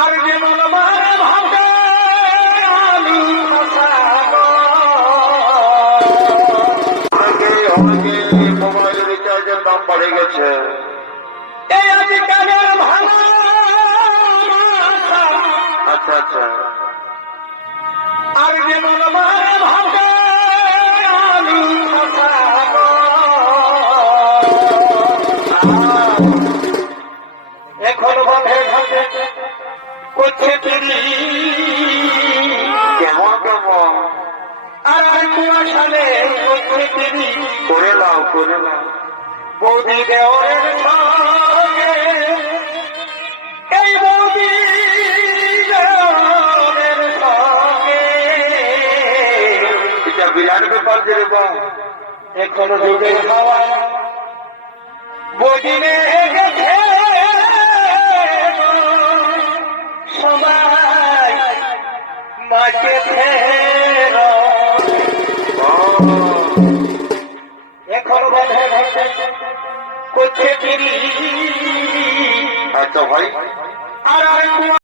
আর ভাবে আমি অনেকে মোবাইল রিচার্জের দাম বেড়ে গেছে। এই আজকালের আচ্ছা আচ্ছা। করছে চুরি কেমন কেমন আর আর কুয়াশালে করছে চুরি করে নাও করে নাও। বৌদি দেওয়ারের সঙ্গে এই বৌদি দেওয়ারের সঙ্গে। এটা বিরাট ব্যাপার যে এখনও যুগের হাওয়া বদিনে ফের। এখন করছে আচ্ছা ভাই। আর